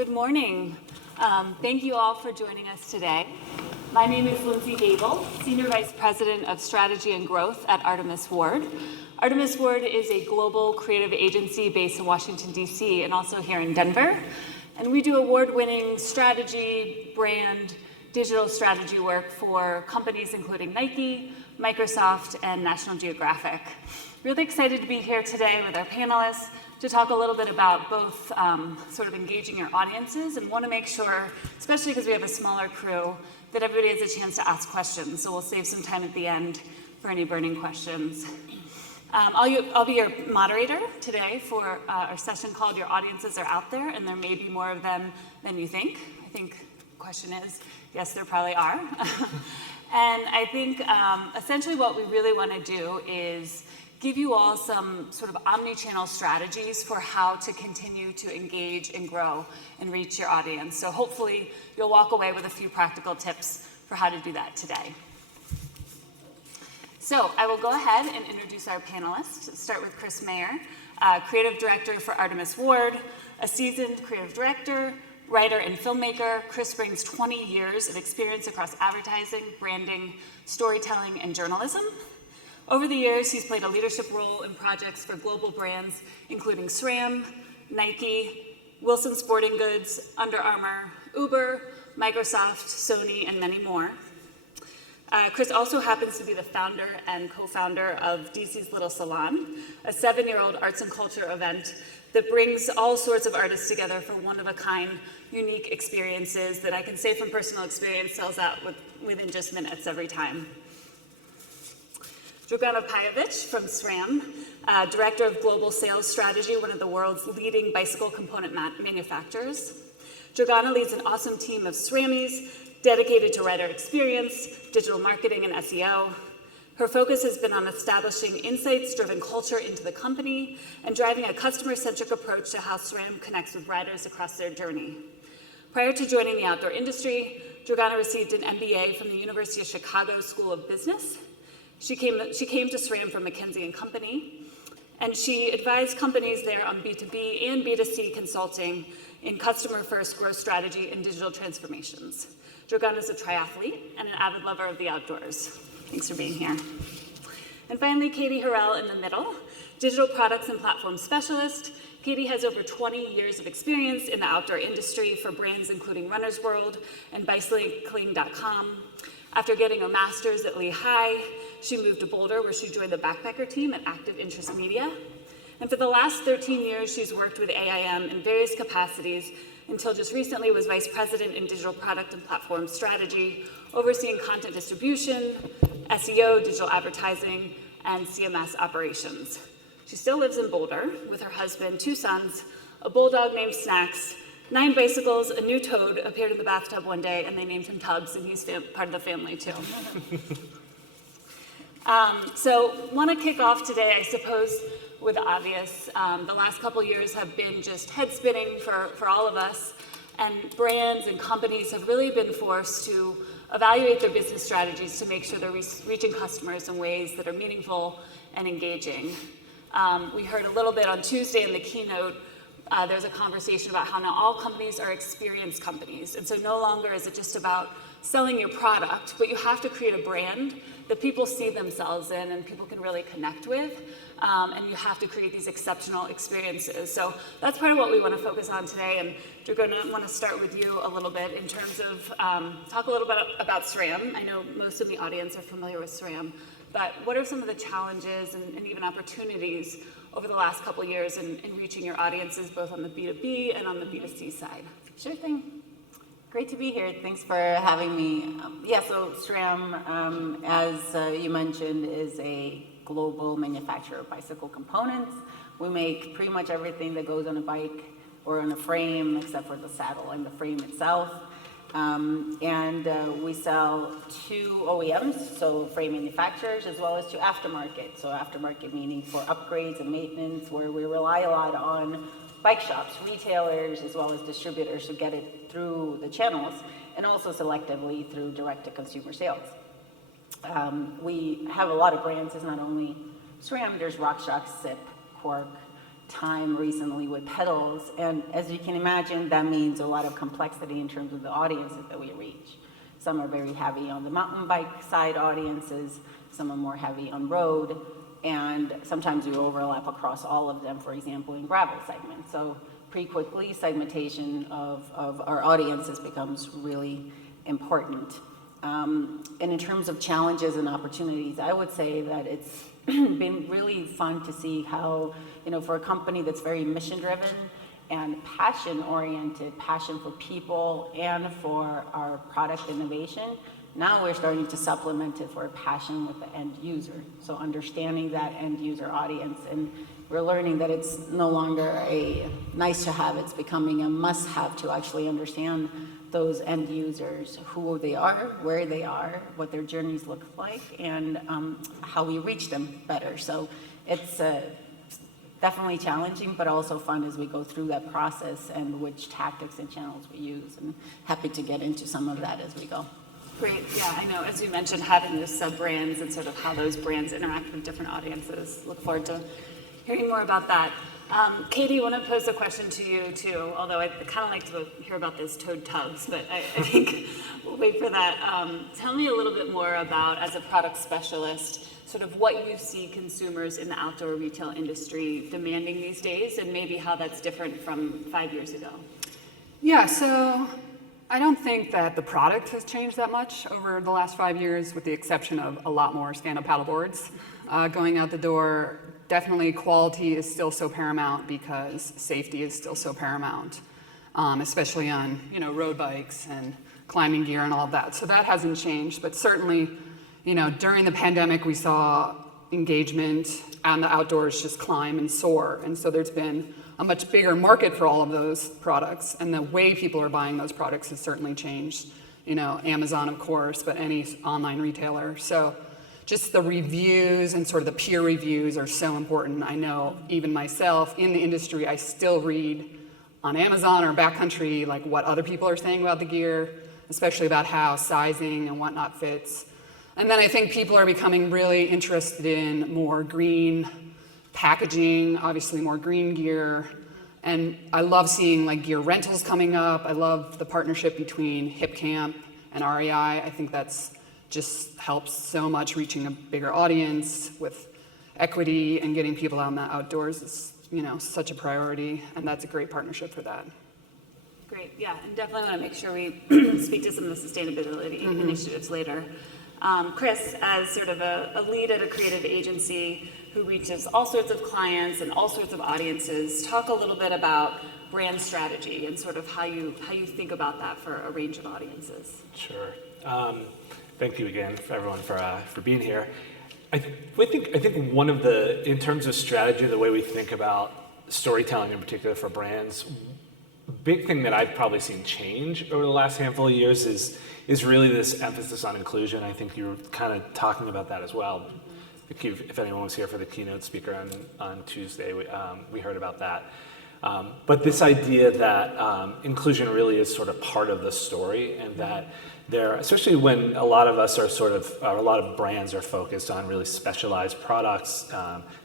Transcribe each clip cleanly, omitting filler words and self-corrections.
Good morning. Thank you all for joining us today. My name is Lindsay Gable, Senior Vice President of Strategy and Growth at Artemis Ward. Artemis Ward is a global creative agency based in Washington, D.C., and also here in Denver. And we do award-winning strategy, brand, digital strategy work for companies including Nike, Microsoft, and National Geographic. Really excited to be here today with our panelists to talk a little bit about both sort of engaging your audiences, and want to make sure, especially because we have a smaller crew, that everybody has a chance to ask questions. So we'll save some time at the end for any burning questions. I'll be your moderator today for our session called Your Audiences Are Out There, and there may be more of them than you think. I think the question is, yes, there probably are. And I think essentially what we really want to do is give you all some sort of omni-channel strategies for how to continue to engage and grow and reach your audience. So hopefully you'll walk away with a few practical tips for how to do that today. So I will go ahead and introduce our panelists. Start with Chris Mayer, Creative Director for Artemis Ward, a seasoned creative director, writer, and filmmaker. Chris brings 20 years of experience across advertising, branding, storytelling, and journalism. Over the years, he's played a leadership role in projects for global brands, including SRAM, Nike, Wilson Sporting Goods, Under Armour, Uber, Microsoft, Sony, and many more. Chris also happens to be the founder and co-founder of DC's Little Salon, a 7-year-old arts and culture event that brings all sorts of artists together for one-of-a-kind, unique experiences that I can say from personal experience sells out within just minutes every time. Dragana Pajovic from SRAM, Director of Global Sales Strategy, one of the world's leading bicycle component manufacturers. Dragana leads an awesome team of SRAMmies dedicated to writer experience, digital marketing, and SEO. Her focus has been on establishing insights-driven culture into the company and driving a customer-centric approach to how SRAM connects with riders across their journey. Prior to joining the outdoor industry, Dragana received an MBA from the University of Chicago School of Business. She came to SRAM from McKinsey & Company, and she advised companies there on B2B and B2C consulting in customer-first growth strategy and digital transformations. Dragana is a triathlete and an avid lover of the outdoors. Thanks for being here. And finally, Katie Harrell in the middle, digital products and platform specialist. Katie has over 20 years of experience in the outdoor industry for brands including Runner's World and Bicycling.com. After getting her master's at Lehigh, she moved to Boulder, where she joined the backpacker team at Active Interest Media. And for the last 13 years, she's worked with AIM in various capacities until just recently was vice president in digital product and platform strategy, overseeing content distribution, SEO, digital advertising, and CMS operations. She still lives in Boulder with her husband, 2 sons, a bulldog named Snacks, 9 bicycles, a new toad appeared in the bathtub one day, and they named him Tubbs, and he's part of the family too. So want to kick off today, I suppose, with the obvious. The last couple years have been just head spinning for all of us, and brands and companies have really been forced to evaluate their business strategies to make sure they're reaching customers in ways that are meaningful and engaging. We heard a little bit on Tuesday in the keynote. There's a conversation about how now all companies are experience companies, and so no longer is it just about selling your product, but you have to create a brand that people see themselves in and people can really connect with, and you have to create these exceptional experiences. So that's part of what we want to focus on today, and we're going to want to start with you a little bit in terms of talk a little bit about SRAM. I know most of the audience are familiar with SRAM, but what are some of the challenges and even opportunities over the last couple years in reaching your audiences, both on the B2B and on the B2C side? Sure thing. Great to be here. Thanks for having me. So SRAM, as you mentioned, is a global manufacturer of bicycle components. We make pretty much everything that goes on a bike or on a frame, except for the saddle and the frame itself. We sell to OEMs, so frame manufacturers, as well as to aftermarket. So aftermarket meaning for upgrades and maintenance, where we rely a lot on bike shops, retailers, as well as distributors who get it through the channels, and also selectively through direct-to-consumer sales. We have a lot of brands. It's not only SRAM, there's RockShox, SIP, Quark, time recently with pedals, and as you can imagine, that means a lot of complexity in terms of the audiences that we reach. Some are very heavy on the mountain bike side audiences, some are more heavy on road, and sometimes we overlap across all of them, for example, in gravel segments. So pretty quickly, segmentation of our audiences becomes really important. And in terms of challenges and opportunities, I would say that it's been really fun to see how, for a company that's very mission-driven and passion-oriented, passion for people and for our product innovation, now we're starting to supplement it for a passion with the end user. So understanding that end user audience, and we're learning that it's no longer a nice to have, it's becoming a must have to actually understand those end users, who they are, where they are, what their journeys look like, and how we reach them better. So it's definitely challenging, but also fun as we go through that process and which tactics and channels we use, and happy to get into some of that as we go. Great, yeah, I know, as you mentioned, having those sub-brands and sort of how those brands interact with different audiences. Look forward to hearing more about that. Katie, I want to pose a question to you too, although I'd kind of like to hear about those towed tubs, but I think we'll wait for that. Tell me a little bit more about, as a product specialist, sort of what you see consumers in the outdoor retail industry demanding these days, and maybe how that's different from 5 years ago. Yeah, so I don't think that the product has changed that much over the last 5 years, with the exception of a lot more stand-up paddleboards going out the door. Definitely quality is still so paramount because safety is still so paramount, especially on road bikes and climbing gear and all of that. So that hasn't changed, but certainly, during the pandemic, we saw engagement on the outdoors just climb and soar, and so there's been a much bigger market for all of those products, and the way people are buying those products has certainly changed. Amazon, of course, but any online retailer. So just the reviews and sort of the peer reviews are so important. I know even myself in the industry, I still read on Amazon or Backcountry like what other people are saying about the gear, especially about how sizing and whatnot fits. And then I think people are becoming really interested in more green packaging, obviously more green gear. And I love seeing like gear rentals coming up. I love the partnership between HipCamp and REI. I think that's just helps so much reaching a bigger audience with equity, and getting people out in the outdoors is, such a priority, and that's a great partnership for that. Great, yeah, and definitely want to make sure we speak to some of the sustainability initiatives later. Chris, as sort of a lead at a creative agency who reaches all sorts of clients and all sorts of audiences, talk a little bit about brand strategy and sort of how you think about that for a range of audiences. Sure. Thank you again for everyone for being here. I think one of the, in terms of strategy, the way we think about storytelling in particular for brands, big thing that I've probably seen change over the last handful of years is really this emphasis on inclusion. I think you were kind of talking about that as well. If anyone was here for the keynote speaker on Tuesday, we heard about that. But this idea that inclusion really is sort of part of the story, and that especially when a lot of us are a lot of brands are focused on really specialized products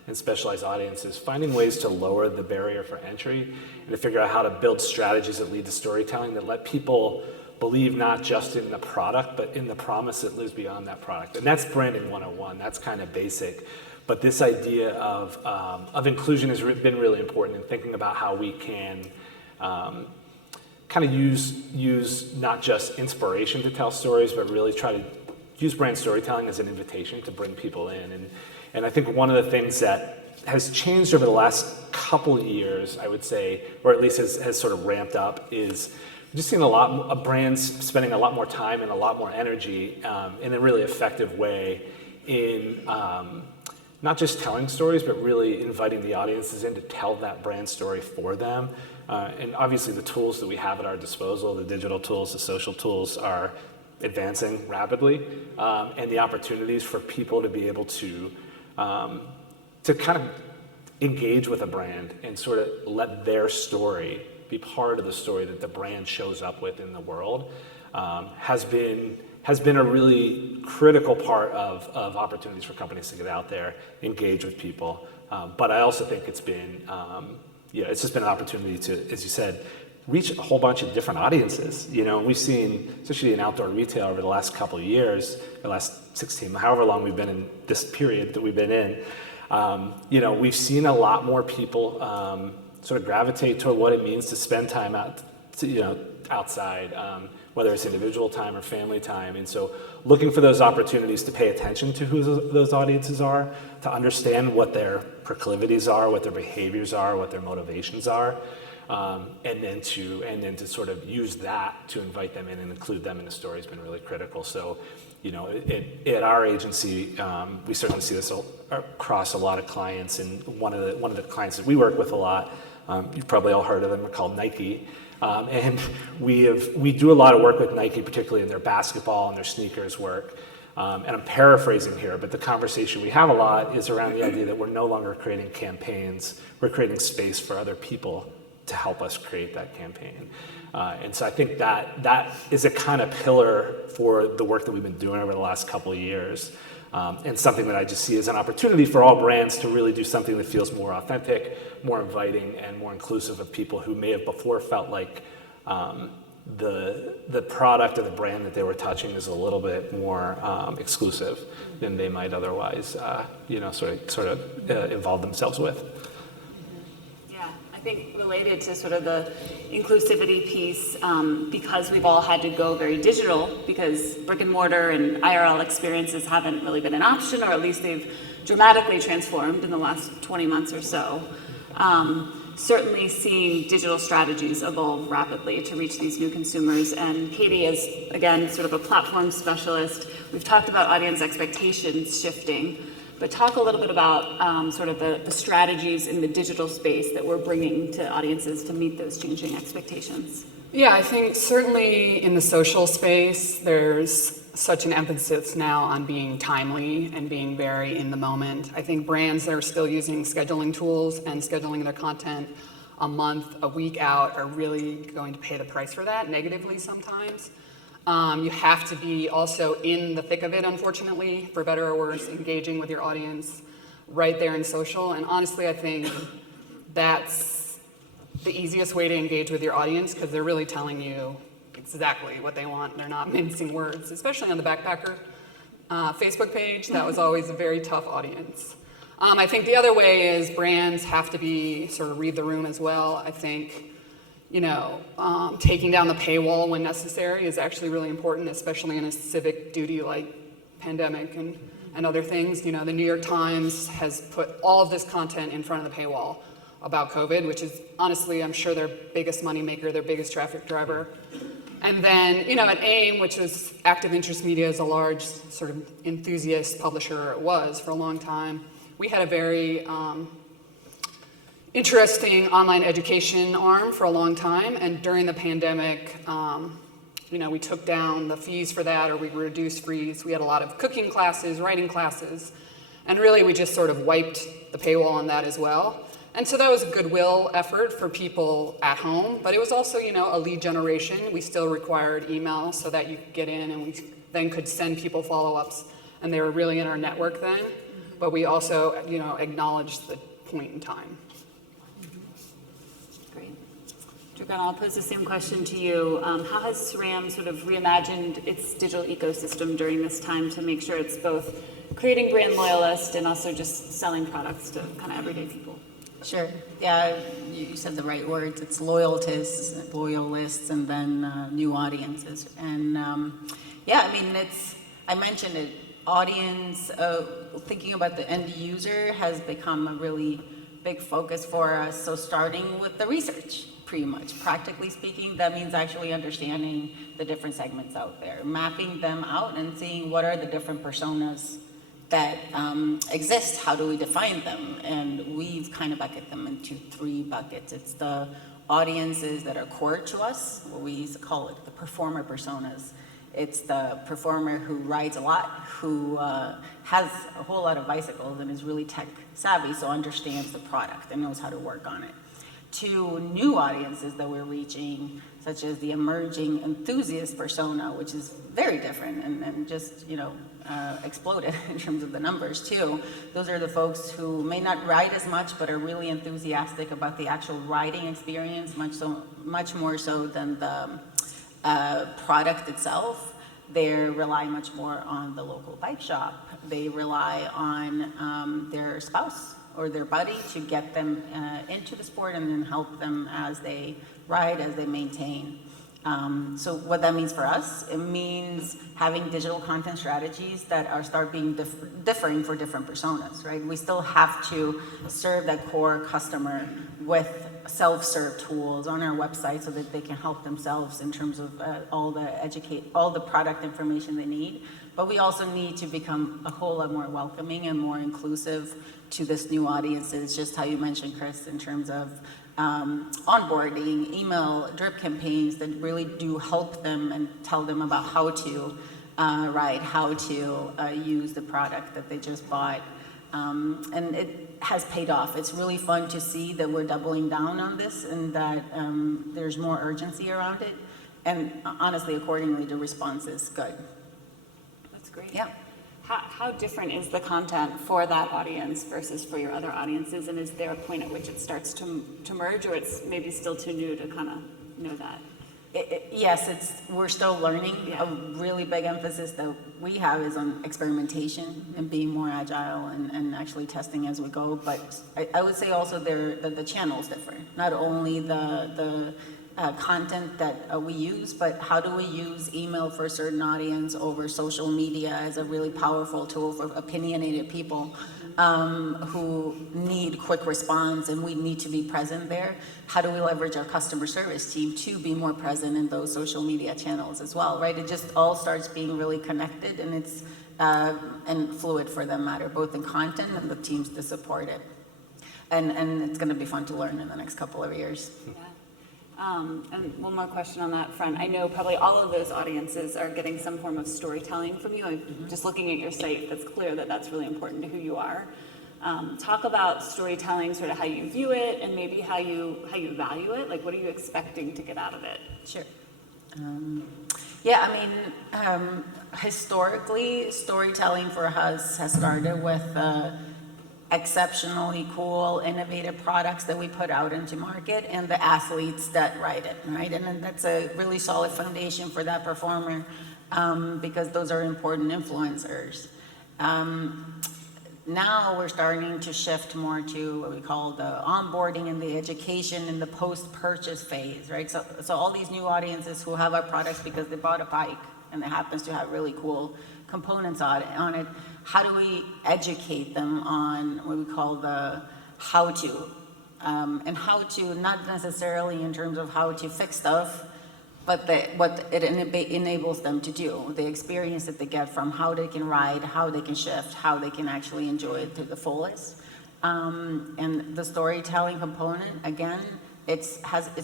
and specialized audiences, finding ways to lower the barrier for entry and to figure out how to build strategies that lead to storytelling that let people believe not just in the product, but in the promise that lives beyond that product. And that's branding 101, that's kind of basic. But this idea of inclusion has been really important in thinking about how we can kind of use not just inspiration to tell stories, but really try to use brand storytelling as an invitation to bring people in. And I think one of the things that has changed over the last couple years, I would say, or at least has sort of ramped up, is we've just seen a lot of brands spending a lot more time and a lot more energy in a really effective way in not just telling stories, but really inviting the audiences in to tell that brand story for them. And obviously the tools that we have at our disposal, the digital tools, the social tools, are advancing rapidly. And the opportunities for people to be able to kind of engage with a brand and sort of let their story be part of the story that the brand shows up with in the world has been a really critical part of opportunities for companies to get out there, engage with people, But I also think it's been, it's just been an opportunity to, as you said, reach a whole bunch of different audiences. We've seen, especially in outdoor retail over the last couple of years, the last 16, however long we've been in this period that we've been in, we've seen a lot more people sort of gravitate toward what it means to spend time outside, whether it's individual time or family time. And so looking for those opportunities to pay attention to who those audiences are, to understand what their proclivities are, what their behaviors are, what their motivations are, and then to sort of use that to invite them in and include them in the story has been really critical. So, at our agency, we certainly see this across a lot of clients. And one of the clients that we work with a lot, you've probably all heard of them, are called Nike. And we do a lot of work with Nike, particularly in their basketball and their sneakers work. And I'm paraphrasing here, but the conversation we have a lot is around the idea that we're no longer creating campaigns, we're creating space for other people to help us create that campaign. And so I think that is a kind of pillar for the work that we've been doing over the last couple of years. And something that I just see as an opportunity for all brands to really do something that feels more authentic, more inviting, and more inclusive of people who may have before felt like the product or the brand that they were touching is a little bit more exclusive than they might otherwise, sort of involve themselves with. Yeah, I think related to sort of the inclusivity piece, because we've all had to go very digital, because brick and mortar and IRL experiences haven't really been an option, or at least they've dramatically transformed in the last 20 months or so. Certainly seeing digital strategies evolve rapidly to reach these new consumers. And Katie is, again, sort of a platform specialist. We've talked about audience expectations shifting, but talk a little bit about sort of the strategies in the digital space that we're bringing to audiences to meet those changing expectations. Yeah, I think certainly in the social space, there's such an emphasis now on being timely and being very in the moment. I think brands that are still using scheduling tools and scheduling their content a month, a week out are really going to pay the price for that, negatively sometimes. You have to be also in the thick of it, unfortunately, for better or worse, engaging with your audience right there in social. And honestly, I think that's the easiest way to engage with your audience, because they're really telling you exactly what they want. They're not mincing words, especially on the Backpacker Facebook page. That was always a very tough audience. I think the other way is brands have to be sort of read the room as well. I think, taking down the paywall when necessary is actually really important, especially in a civic duty like pandemic and other things. The New York Times has put all of this content in front of the paywall about COVID, which is honestly, I'm sure, their biggest moneymaker, their biggest traffic driver. And then, at AIM, which is Active Interest Media, is a large sort of enthusiast publisher, it was for a long time. We had a very interesting online education arm for a long time, and during the pandemic, we took down the fees for that, or we reduced fees. We had a lot of cooking classes, writing classes, and really we just sort of wiped the paywall on that as well. And so that was a goodwill effort for people at home, but it was also, a lead generation. We still required email so that you could get in, and we then could send people follow-ups, and they were really in our network then. But we also, acknowledged the point in time. Great. Dragana, I'll pose the same question to you. How has SRAM sort of reimagined its digital ecosystem during this time to make sure it's both creating brand loyalists and also just selling products to kind of everyday people? Sure. Yeah, you said the right words. It's loyalists, and then new audiences. And I mentioned it, audience, thinking about the end user has become a really big focus for us. So starting with the research, pretty much. Practically speaking, that means actually understanding the different segments out there, mapping them out and seeing what are the different personas that exist. How do we define them? And we've kind of bucket them into 3 buckets. It's the audiences that are core to us, what we used to call it the performer personas. It's the performer who rides a lot, who has a whole lot of bicycles and is really tech savvy, so understands the product and knows how to work on it. To new audiences that we're reaching, such as the emerging enthusiast persona, which is very different and just, exploded in terms of the numbers too. Those are the folks who may not write as much, but are really enthusiastic about the actual writing experience, much more so than the product itself. They rely much more on the local bike shop. They rely on their spouse or their buddy to get them into the sport and then help them as they ride, as they maintain. So what that means for us, it means having digital content strategies that start being differing for different personas, right? We still have to serve that core customer with self-serve tools on our website so that they can help themselves in terms of all the product information they need. But we also need to become a whole lot more welcoming and more inclusive to this new audiences, just how you mentioned, Chris, in terms of onboarding, email, drip campaigns that really do help them and tell them about how to ride, how to use the product that they just bought. And it has paid off. It's really fun to see that we're doubling down on this and that there's more urgency around it. And honestly, accordingly, the response is good. That's great. Yeah. How different is the content for that audience versus for your other audiences? And is there a point at which it starts to merge, or it's maybe still too new to kind of know that? Yes, we're still learning. Yeah. A really big emphasis that we have is on experimentation and being more agile and actually testing as we go. But I would say also the channels differ. Not only the content that we use, but how do we use email for a certain audience over social media as a really powerful tool for opinionated people who need quick response and we need to be present there. How do we leverage our customer service team to be more present in those social media channels as well, right? It just all starts being really connected and it's and fluid for that matter, both in content and the teams to support it. And it's going to be fun to learn in the next couple of years. Yeah. And one more question on that front. I know probably all of those audiences are getting some form of storytelling from you. Just looking at your site, that's clear that that's really important to who you are. Talk about storytelling, sort of how you view it, and maybe how you value it. Like, what are you expecting to get out of it? Sure. Yeah, I mean, historically, storytelling for us has started with exceptionally cool, innovative products that we put out into market and the athletes that ride it, right? And then that's a really solid foundation for that performer because those are important influencers. Now we're starting to shift more to what we call the onboarding and the education and the post-purchase phase, right? So all these new audiences who have our products because they bought a bike and it happens to have really cool components on it, how do we educate them on what we call the how-to? And how-to, not necessarily in terms of how to fix stuff, but what it enables them to do, the experience that they get from how they can ride, how they can shift, how they can actually enjoy it to the fullest. And the storytelling component, again, it's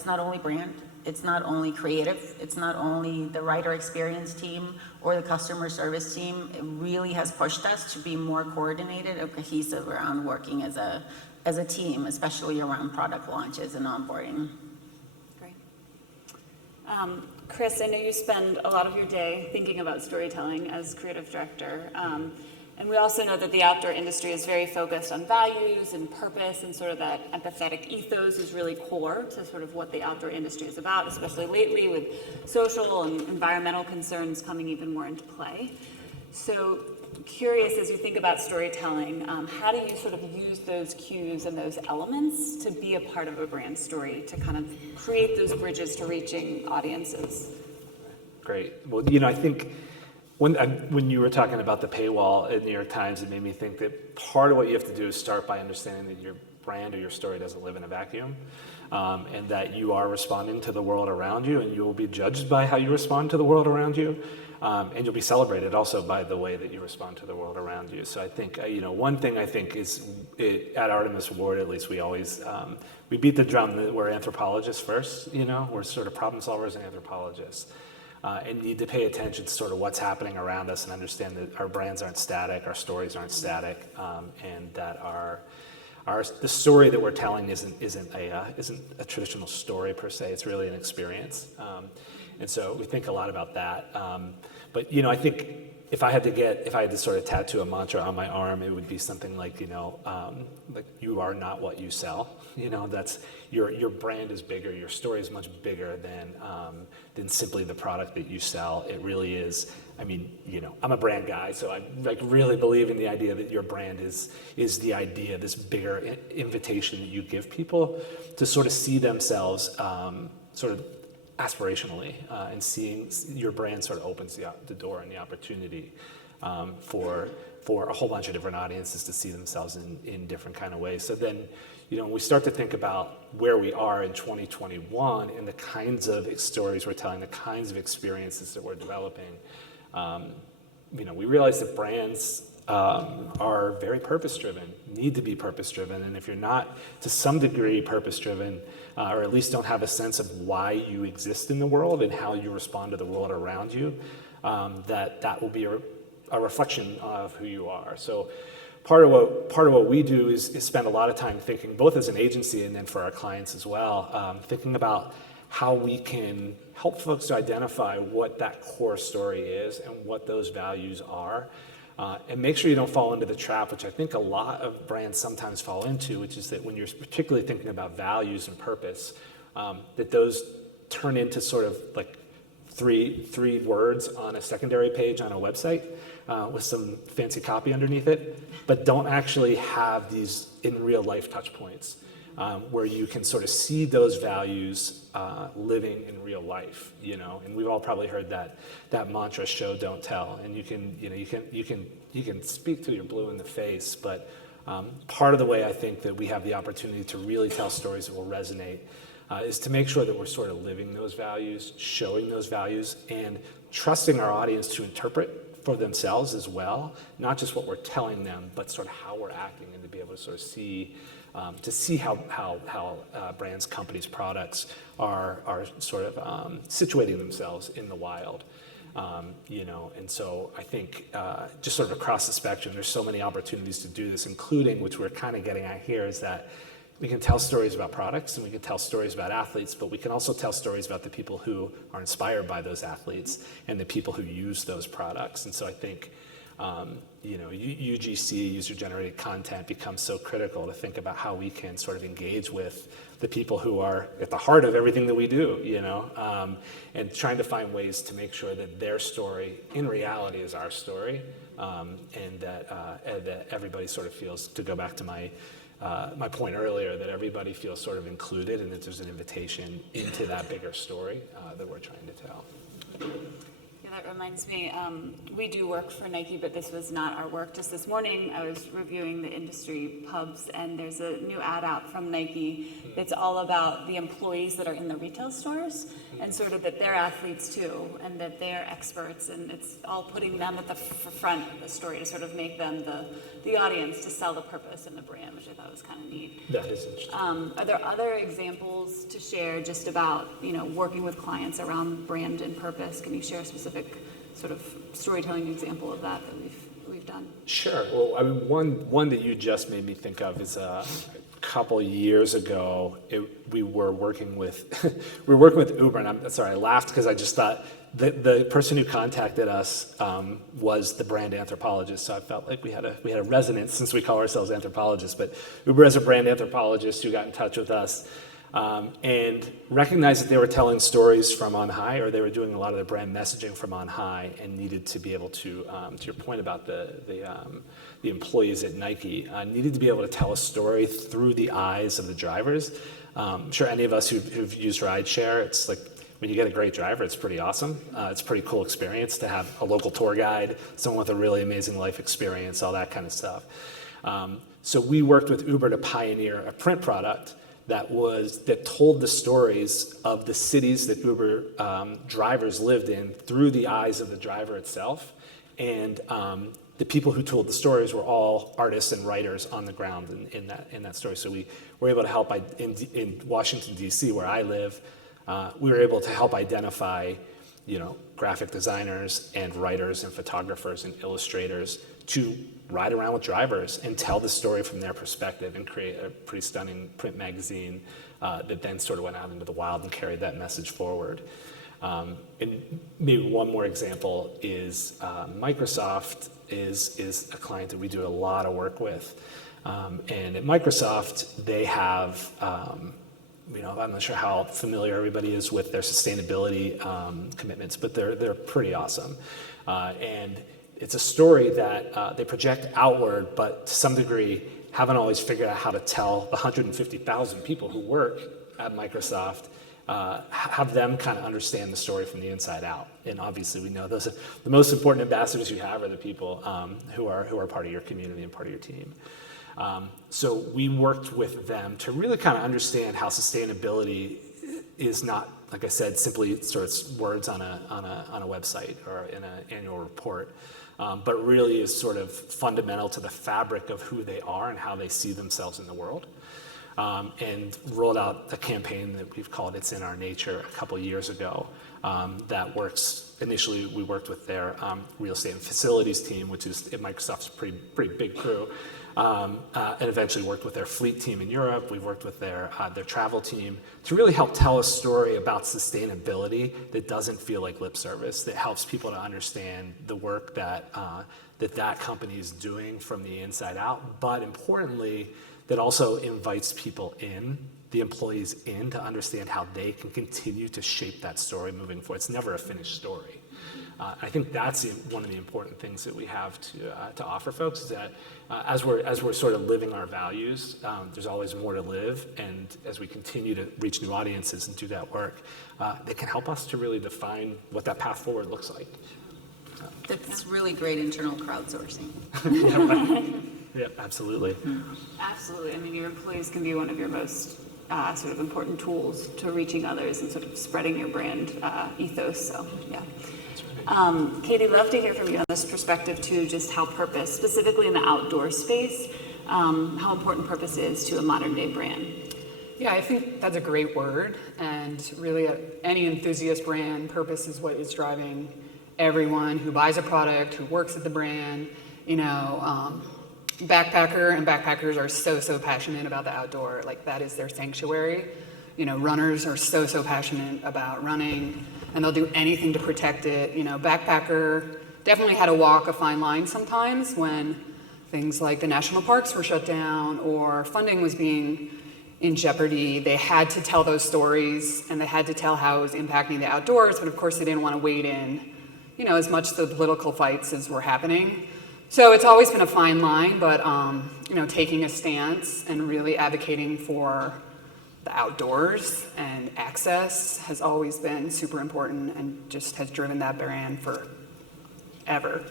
not only brand, it's not only creative, it's not only the writer experience team or the customer service team. It really has pushed us to be more coordinated and cohesive around working as a team, especially around product launches and onboarding. Great. Chris, I know you spend a lot of your day thinking about storytelling as creative director. And we also know that the outdoor industry is very focused on values and purpose, and sort of that empathetic ethos is really core to sort of what the outdoor industry is about, especially lately with social and environmental concerns coming even more into play. So curious, as you think about storytelling, how do you sort of use those cues and those elements to be a part of a brand story, to kind of create those bridges to reaching audiences? Great. Well, I think when you were talking about the paywall at New York Times, it made me think that part of what you have to do is start by understanding that your brand or your story doesn't live in a vacuum, and that you are responding to the world around you, and you will be judged by how you respond to the world around you, and you'll be celebrated also by the way that you respond to the world around you. So I think, one thing I think is at Artemis Ward, at least, we always we beat the drum that we're anthropologists first. We're sort of problem solvers and anthropologists. And need to pay attention to sort of what's happening around us and understand that our brands aren't static, our stories aren't static, and that the story that we're telling isn't a traditional story per se. It's really an experience, and so we think a lot about that. But I think if I had to sort of tattoo a mantra on my arm, it would be something like, like you are not what you sell. That's your brand is bigger, your story is much bigger than simply the product that you sell. It really is. I mean, I'm a brand guy, so I really believe in the idea that your brand is the idea, this bigger invitation that you give people to sort of see themselves sort of aspirationally, and seeing your brand sort of opens the door and the opportunity for a whole bunch of different audiences to see themselves in different kind of ways. So then, when we start to think about where we are in 2021 and the kinds of stories we're telling, the kinds of experiences that we're developing, we realize that brands are very purpose-driven, need to be purpose-driven, and if you're not to some degree purpose-driven, or at least don't have a sense of why you exist in the world and how you respond to the world around you, that will be a reflection of who you are. So part of what we do is spend a lot of time thinking, both as an agency and then for our clients as well, thinking about how we can help folks to identify what that core story is and what those values are, and make sure you don't fall into the trap, which I think a lot of brands sometimes fall into, which is that when you're particularly thinking about values and purpose, that those turn into sort of like three words on a secondary page on a website with some fancy copy underneath it, but don't actually have these in real life touch points. Where you can sort of see those values living in real life, and we've all probably heard that mantra, show, don't tell, and you can speak till you're blue in the face, but part of the way I think that we have the opportunity to really tell stories that will resonate is to make sure that we're sort of living those values, showing those values, and trusting our audience to interpret for themselves as well, not just what we're telling them, but sort of how we're acting, and to be able to sort of see how brands, companies, products are sort of situating themselves in the wild, and so I think just sort of across the spectrum, there's so many opportunities to do this, including, which we're kind of getting at here, is that we can tell stories about products and we can tell stories about athletes, but we can also tell stories about the people who are inspired by those athletes and the people who use those products. And so I think UGC, user-generated content, becomes so critical to think about how we can sort of engage with the people who are at the heart of everything that we do, and trying to find ways to make sure that their story in reality is our story, and that everybody sort of feels, to go back to my point earlier, that everybody feels sort of included and that there's an invitation into that bigger story that we're trying to tell. That reminds me, we do work for Nike, but this was not our work. Just this morning, I was reviewing the industry pubs, and there's a new ad out from Nike that's all about the employees that are in the retail stores, and sort of that they're athletes too, and that they're experts, and it's all putting them at the front of the story to sort of make them the audience to sell the purpose and the brand, which I thought was kind of neat. That is interesting. Are there other examples to share just about, working with clients around brand and purpose? Can you share a specific sort of storytelling example of that we've done? Sure. Well, I mean, one that you just made me think of is a couple years ago. We were working with Uber, and I'm sorry, I laughed because I just thought the person who contacted us was the brand anthropologist. So I felt like we had a resonance, since we call ourselves anthropologists. But Uber is a brand anthropologist who got in touch with us. And recognized that they were telling stories from on high, or they were doing a lot of their brand messaging from on high, and needed to be able to your point about the employees at Nike, needed to be able to tell a story through the eyes of the drivers. I'm sure any of us who've used rideshare, it's like, when you get a great driver, it's pretty awesome. It's a pretty cool experience to have a local tour guide, someone with a really amazing life experience, all that kind of stuff. So we worked with Uber to pioneer a print product that told the stories of the cities that Uber drivers lived in through the eyes of the driver itself. And the people who told the stories were all artists and writers on the ground in that story. So we were able to help in Washington, D.C., where I live. We were able to help identify, graphic designers and writers and photographers and illustrators to ride around with drivers and tell the story from their perspective, and create a pretty stunning print magazine that then sort of went out into the wild and carried that message forward. And maybe one more example is Microsoft is a client that we do a lot of work with. And at Microsoft, they have, I'm not sure how familiar everybody is with their sustainability commitments, but they're pretty awesome. And it's a story that they project outward, but to some degree haven't always figured out how to tell the 150,000 people who work at Microsoft, have them kind of understand the story from the inside out. And obviously we know the most important ambassadors you have are the people who are part of your community and part of your team. So we worked with them to really kind of understand how sustainability is not, like I said, simply sort of words on a website or in an annual report, but really is sort of fundamental to the fabric of who they are and how they see themselves in the world. And rolled out a campaign that we've called It's in Our Nature a couple years ago that works. Initially, we worked with their real estate and facilities team, which is at Microsoft's pretty big crew, and eventually worked with their fleet team in Europe. We've worked with their travel team to really help tell a story about sustainability that doesn't feel like lip service, that helps people to understand the work that that company is doing from the inside out, but importantly, that also invites people in, the employees in, to understand how they can continue to shape that story moving forward. It's never a finished story. I think that's one of the important things that we have to offer folks, is that as we're sort of living our values, there's always more to live, and as we continue to reach new audiences and do that work, they can help us to really define what that path forward looks like. That's really great internal crowdsourcing. Yeah, right. Yeah, absolutely. Absolutely. I mean, your employees can be one of your most sort of important tools to reaching others and sort of spreading your brand ethos. So, yeah. Katie, love to hear from you on this perspective too, just how purpose, specifically in the outdoor space, how important purpose is to a modern day brand. Yeah, I think that's a great word, and really any enthusiast brand, purpose is what is driving everyone who buys a product, who works at the brand. Backpacker and backpackers are so passionate about the outdoor, like that is their sanctuary. Runners are so passionate about running, and they'll do anything to protect it. Backpacker definitely had to walk a fine line sometimes when things like the national parks were shut down or funding was being in jeopardy. They had to tell those stories, and they had to tell how it was impacting the outdoors, but of course they didn't want to wade in, as much the political fights as were happening. So it's always been a fine line, but taking a stance and really advocating for the outdoors and access has always been super important and just has driven that brand forever.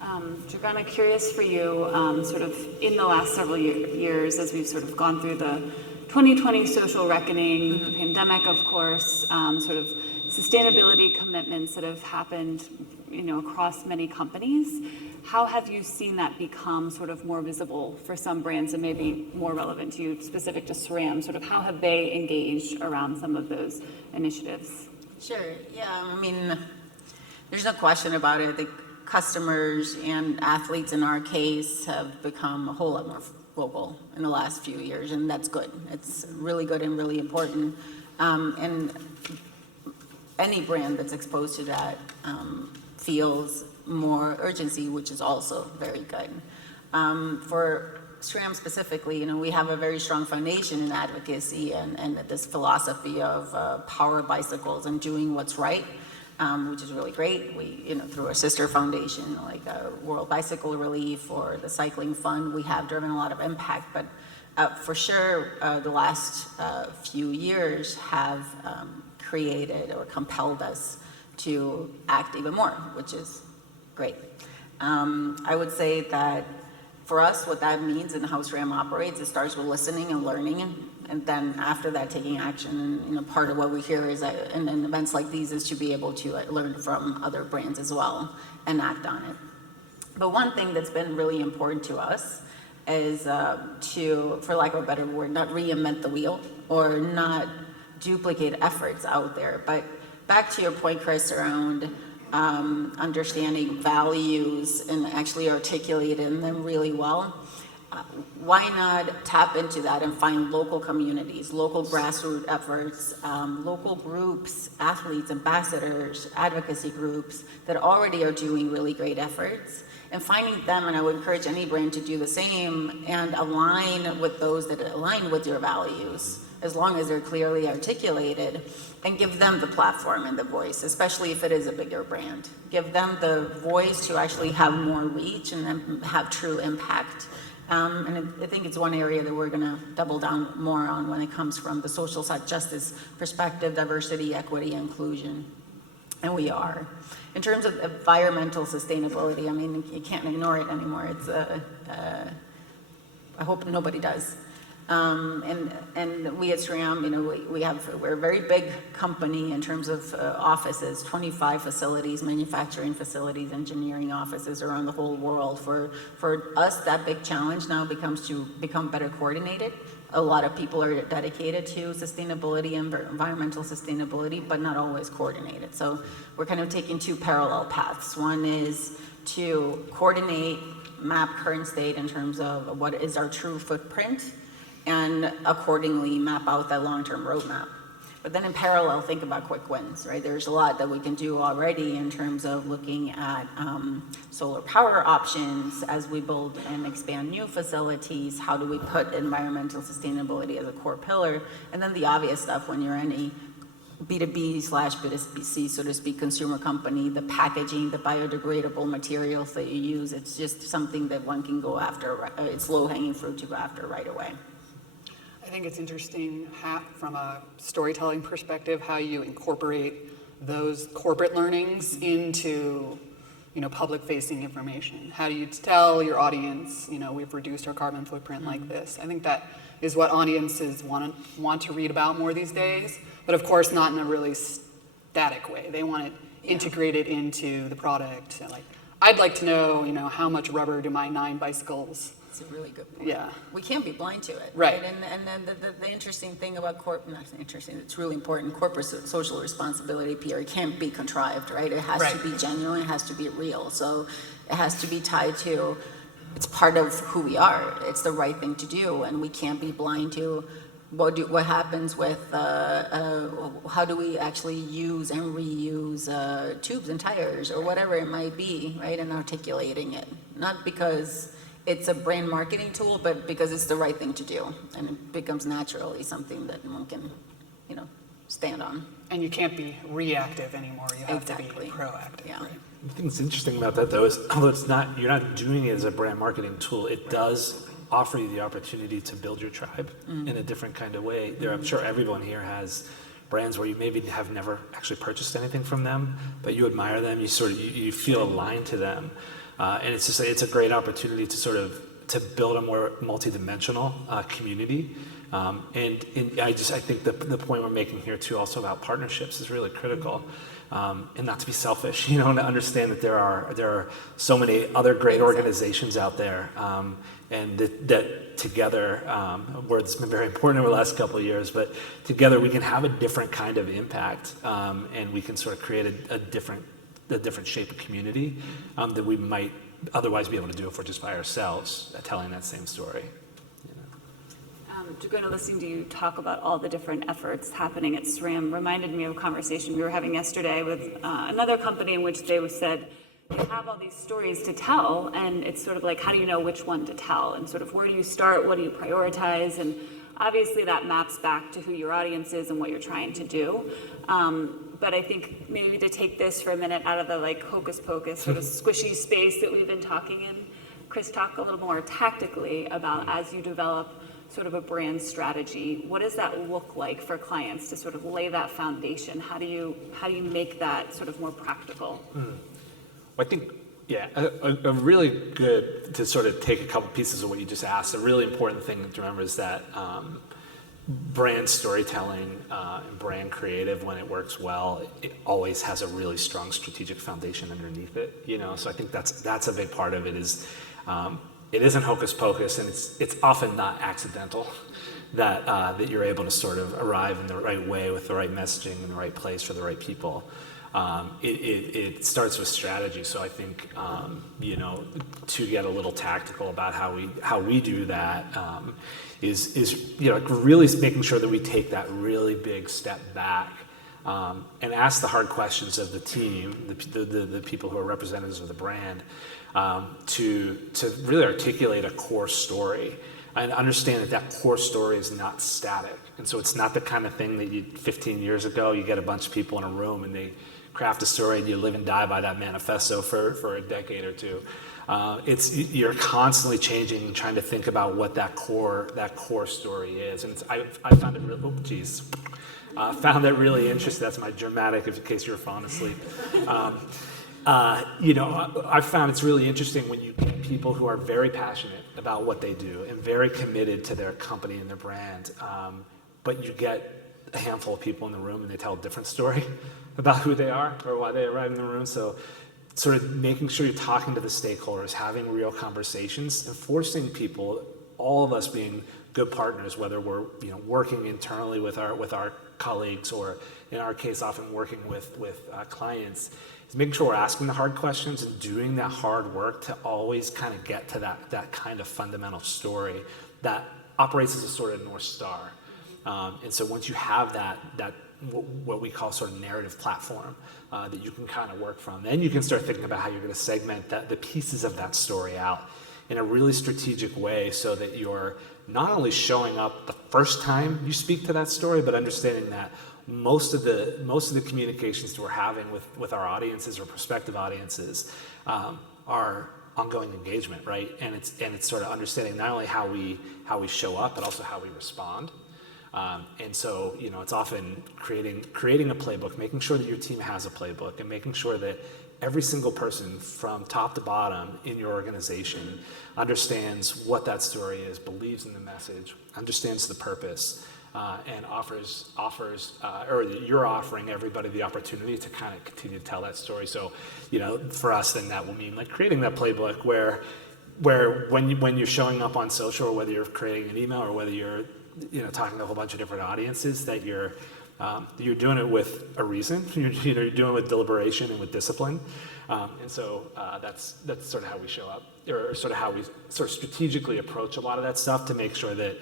Dragana, curious for you, sort of in the last several years, as we've sort of gone through the 2020 social reckoning, the pandemic, of course, sort of sustainability commitments that have happened, across many companies. How have you seen that become sort of more visible for some brands and maybe more relevant to you, specific to SRAM? Sort of how have they engaged around some of those initiatives? Sure. Yeah. I mean, there's no question about it. The customers and athletes in our case have become a whole lot more vocal in the last few years, and that's good. It's really good and really important. And any brand that's exposed to that feels more urgency, which is also very good. For SRAM specifically, we have a very strong foundation in advocacy and this philosophy of power bicycles and doing what's right, which is really great. We, through our sister foundation, like World Bicycle Relief or the Cycling Fund, we have driven a lot of impact. But for sure, the last few years have created or compelled us to act even more, which is great. I would say that for us, what that means and how SRAM operates, it starts with listening and learning, and then after that, taking action. And part of what we hear is that in events like these is to be able to learn from other brands as well and act on it. But one thing that's been really important to us is to, for lack of a better word, not reinvent the wheel or not duplicate efforts out there. But back to your point, Chris, around understanding values and actually articulating them really well. why not tap into that and find local communities, local grassroots efforts, local groups, athletes, ambassadors, advocacy groups that already are doing really great efforts, and finding them, and I would encourage any brand to do the same, and align with those that align with your values, as long as they're clearly articulated, and give them the platform and the voice, especially if it is a bigger brand. Give them the voice to actually have more reach and then have true impact. And I think it's one area that we're going to double down more on when it comes from the social justice perspective, diversity, equity, inclusion. And we are. In terms of environmental sustainability, I mean, you can't ignore it anymore. It's I hope nobody does. And we at SRAM, you know, we're a very big company in terms of offices, 25 facilities, manufacturing facilities, engineering offices around the whole world. For us, that big challenge now becomes to become better coordinated. A lot of people are dedicated to sustainability and environmental sustainability, but not always coordinated. So we're kind of taking two parallel paths. One is to coordinate, map current state in terms of what is our true footprint, and accordingly map out that long-term roadmap. But then in parallel, think about quick wins, right? There's a lot that we can do already in terms of looking at solar power options as we build and expand new facilities. How do we put environmental sustainability as a core pillar? And then the obvious stuff when you're any B2B/B2C, so to speak, consumer company, the packaging, the biodegradable materials that you use, it's just something that one can go after. It's low-hanging fruit to go after right away. I think it's interesting from a storytelling perspective how you incorporate those corporate learnings into, you know, public-facing information. How do you tell your audience, you know, we've reduced our carbon footprint like this? I think that is what audiences want to read about more these days, but of course not in a really static way. They want it integrated into the product. Like, I'd like to know, you know, how much rubber do my 9 bicycles. It's a really good point. Yeah. We can't be blind to it. Right. And then the interesting thing about not interesting, it's really important, corporate social responsibility, PR, it can't be contrived, right? It has to be genuine, it has to be real. So it has to be tied to, it's part of who we are. It's the right thing to do, and we can't be blind to what happens with, how do we actually use and reuse tubes and tires or whatever it might be, right? And articulating it, not because it's a brand marketing tool, but because it's the right thing to do, and it becomes naturally something that one can, you know, stand on. And you can't be reactive anymore. You have to be Exactly. proactive. Yeah. Right? The thing that's interesting about that, though, is although you're not doing it as a brand marketing tool, it does offer you the opportunity to build your tribe in a different kind of way. I'm sure everyone here has brands where you maybe have never actually purchased anything from them, but you admire them, you feel aligned to them. And it's a great opportunity to build a more multidimensional community. And I think the point we're making here too, also about partnerships, is really critical. And not to be selfish, you know, and to understand that there are so many other great organizations out there, and that together, where it's been very important over the last couple of years, but together we can have a different kind of impact, and we can sort of create a different shape of community that we might otherwise be able to do if we're just by ourselves telling that same story. Dragona, listening to you talk about all the different efforts happening at SRAM reminded me of a conversation we were having yesterday with another company in which they said, you have all these stories to tell, and it's sort of like, how do you know which one to tell? And sort of where do you start? What do you prioritize? And obviously that maps back to who your audience is and what you're trying to do. But I think maybe to take this for a minute out of the like hocus pocus sort of squishy space that we've been talking in, Chris, talk a little more tactically about as you develop sort of a brand strategy, what does that look like for clients to sort of lay that foundation? How do you make that sort of more practical? Well, I think, a really good, to sort of take a couple pieces of what you just asked, a really important thing to remember is that brand storytelling and brand creative, when it works well, it always has a really strong strategic foundation underneath it, you know? So I think that's a big part of it is, it isn't hocus pocus, and it's often not accidental that you're able to sort of arrive in the right way with the right messaging in the right place for the right people. it starts with strategy. So I think, to get a little tactical about how we do that, is really making sure that we take that really big step back, and ask the hard questions of the team, the people who are representatives of the brand, to really articulate a core story and understand that core story is not static. And so it's not the kind of thing that 15 years ago, you get a bunch of people in a room and they craft a story and you live and die by that manifesto for a decade or two. You're constantly changing and trying to think about what that core story is. And I found it really, found that really interesting. That's my dramatic, in case you were falling asleep. I found it's really interesting when you get people who are very passionate about what they do and very committed to their company and their brand, but you get a handful of people in the room and they tell a different story about who they are or why they arrived in the room. So sort of making sure you're talking to the stakeholders, having real conversations, and forcing people, all of us being good partners, whether we're working internally with our colleagues, or in our case often working with clients, is making sure we're asking the hard questions and doing that hard work to always kind of get to that kind of fundamental story that operates as a sort of North Star. And so once you have that what we call sort of narrative platform that you can kind of work from, then you can start thinking about how you're going to segment the pieces of that story out in a really strategic way, so that you're not only showing up the first time you speak to that story, but understanding that most of the communications that we're having with our audiences or prospective audiences are ongoing engagement, right? And it's sort of understanding not only how we show up, but also how we respond. And so, it's often creating a playbook, making sure that your team has a playbook, and making sure that every single person from top to bottom in your organization understands what that story is, believes in the message, understands the purpose, and offers, or you're offering everybody the opportunity to kind of continue to tell that story. So, for us, then that will mean like creating that playbook where when you're showing up on social, or whether you're creating an email, or whether you're talking to a whole bunch of different audiences, that you're doing it with a reason. You're doing it with deliberation and with discipline, and so that's sort of how we show up, or sort of how we sort of strategically approach a lot of that stuff, to make sure that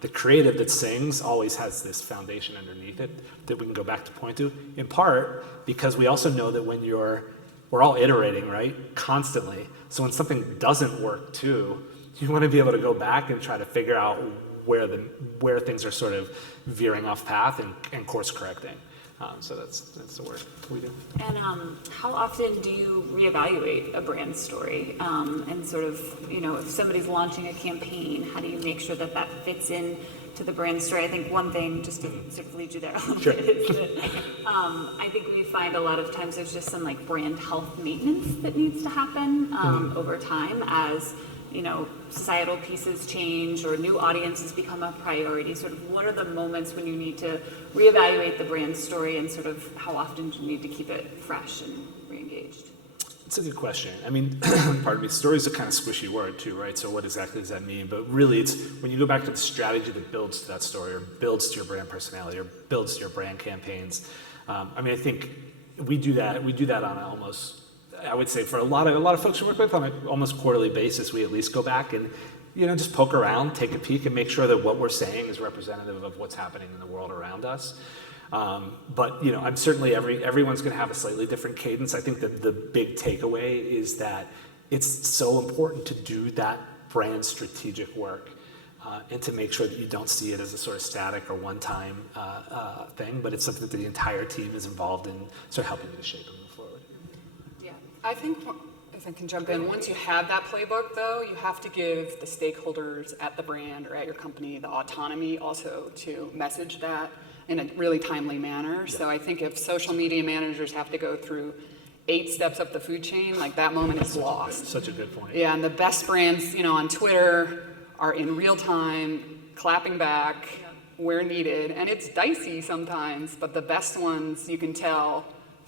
the creative that sings always has this foundation underneath it that we can go back to point to. In part because we also know that we're all iterating, right, constantly. So when something doesn't work too, you want to be able to go back and try to figure out where things are sort of veering off path and course correcting. So that's the work we do. And how often do you reevaluate a brand story? And sort of, if somebody's launching a campaign, how do you make sure that fits in to the brand story? I think one thing, just to sort of lead you there a little bit, is that I think we find a lot of times there's just some like brand health maintenance that needs to happen over time as societal pieces change or new audiences become a priority. Sort of what are the moments when you need to reevaluate the brand story, and sort of how often do you need to keep it fresh and re-engaged? It's a good question. I mean, pardon me, story is a kind of squishy word too, right? So what exactly does that mean? But really, it's when you go back to the strategy that builds to that story, or builds to your brand personality, or builds to your brand campaigns. I mean, I think we do that on almost, I would say, for a lot of folks we work with, on an almost quarterly basis, we at least go back and just poke around, take a peek, and make sure that what we're saying is representative of what's happening in the world around us. But I'm certainly everyone's going to have a slightly different cadence. I think that the big takeaway is that it's so important to do that brand strategic work, and to make sure that you don't see it as a sort of static or one-time thing, but it's something that the entire team is involved in, sort of helping you to shape and move forward. Yeah, I think, if I can jump in, once you have that playbook, though, you have to give the stakeholders at the brand or at your company the autonomy also to message that in a really timely manner. So I think if social media managers have to go through 8 steps up the food chain, like that moment is lost. Such a good point. Yeah, and the best brands, on Twitter are in real time, clapping back where needed. And it's dicey sometimes, but the best ones, you can tell,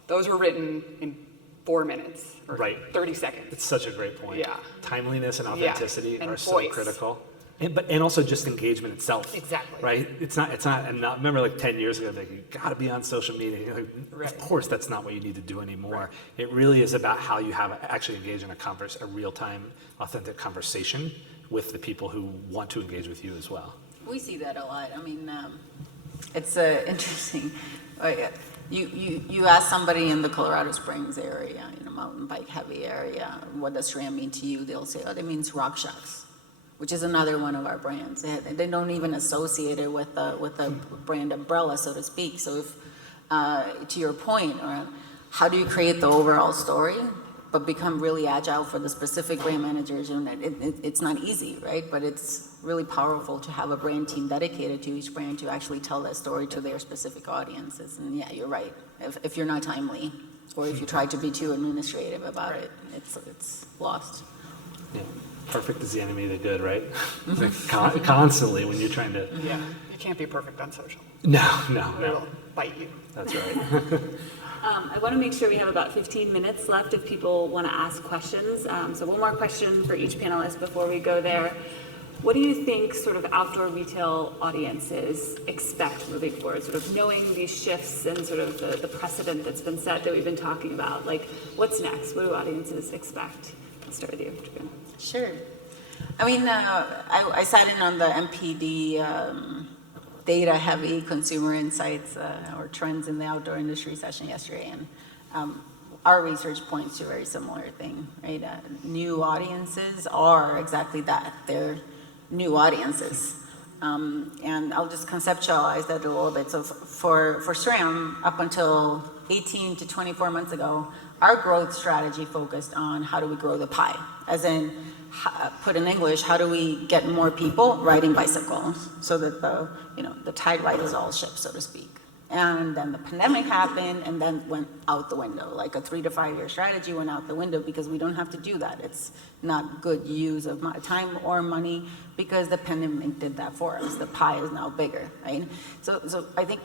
those were written in 4 minutes or Right. 30 seconds. It's such a great point. Yeah. Timeliness and authenticity And are so voice. critical. and also just engagement itself. Exactly. Right? It's not, and not, remember like 10 years ago, like, you gotta be on social media. Like, Right. Of course, that's not what you need to do anymore. It really is about how you have actually engage in a real-time, authentic conversation with the people who want to engage with you as well. We see that a lot. I mean, it's interesting. You ask somebody in the Colorado Springs area, mountain bike heavy area, what does SRAM mean to you? They'll say, oh, that means rock shocks, which is another one of our brands. They don't even associate it with the brand umbrella, so to speak. So if, to your point, how do you create the overall story, but become really agile for the specific brand managers? And it's not easy, right? But it's really powerful to have a brand team dedicated to each brand to actually tell that story to their specific audiences. And yeah, you're right. If you're not timely, or if you try to be too administrative about it, it's lost. Yeah. Perfect is the enemy of the good, right? Like constantly when you're trying to. Yeah, you can't be perfect on social. No. It'll bite you. That's right. I want to make sure we have about 15 minutes left if people want to ask questions. So one more question for each panelist before we go there. What do you think sort of outdoor retail audiences expect moving forward, sort of knowing these shifts and sort of the precedent that's been set that we've been talking about? Like, what's next? What do audiences expect? I'll start with you, Joanna. Sure. I mean, I sat in on the MPD data-heavy consumer insights or trends in the outdoor industry session yesterday, and our research points to a very similar thing, right? New audiences are exactly that. They're new audiences. And I'll just conceptualize that a little bit. So for SRAM, up until 18 to 24 months ago, our growth strategy focused on how do we grow the pie, as in, put in English, how do we get more people riding bicycles so that the tide rises all ships, so to speak. And then the pandemic happened and then went out the window. Like a 3 to 5 year strategy went out the window because we don't have to do that. It's not good use of my time or money because the pandemic did that for us. The pie is now bigger, right? So I think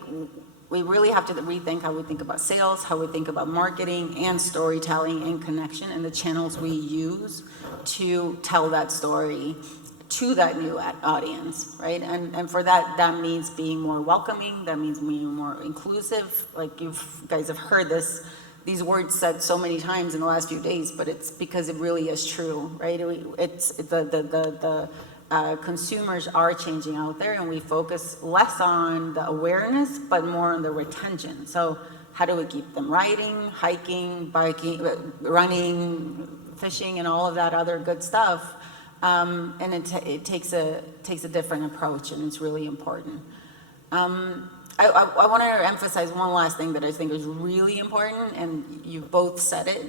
we really have to rethink how we think about sales, how we think about marketing and storytelling and connection and the channels we use to tell that story to that new audience, right? And for that means being more welcoming, that means being more inclusive. Like you guys have heard these words said so many times in the last few days, but it's because it really is true, right? It's the consumers are changing out there, and we focus less on the awareness, but more on the retention. So how do we keep them riding, hiking, biking, running, fishing, and all of that other good stuff? And it takes a different approach, and it's really important. I want to emphasize one last thing that I think is really important, and you both said it.